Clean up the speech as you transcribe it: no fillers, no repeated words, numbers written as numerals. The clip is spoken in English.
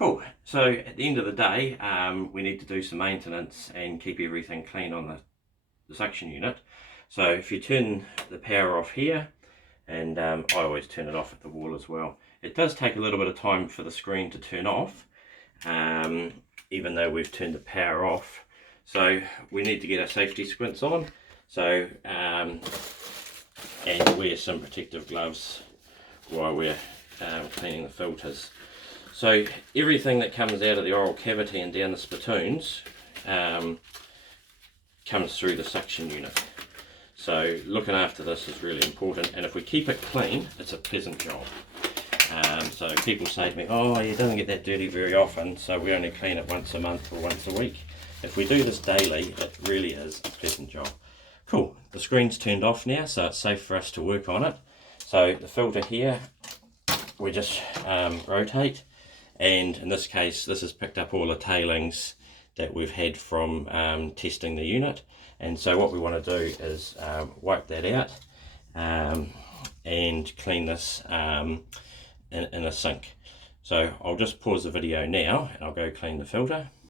Cool. So at the end of the day, we need to do some maintenance and keep everything clean on the suction unit. So if you turn the power off here, and I always turn it off at the wall as well. It does take a little bit of time for the screen to turn off, even though we've turned the power off. So we need to get our safety squints on. So and wear some protective gloves while we're cleaning the filters. So everything that comes out of the oral cavity and down the spittoons comes through the suction unit. So looking after this is really important, and if we keep it clean, it's a pleasant job. So people say to me, oh, it doesn't get that dirty very often, so we only clean it once a month or once a week. If we do this daily, it really is a pleasant job. Cool, the screen's turned off now, so it's safe for us to work on it. So the filter here, we just rotate, and in this case, this has picked up all the tailings that we've had from testing the unit. And so what we want to do is wipe that out and clean this in a sink. So I'll just pause the video now and I'll go clean the filter.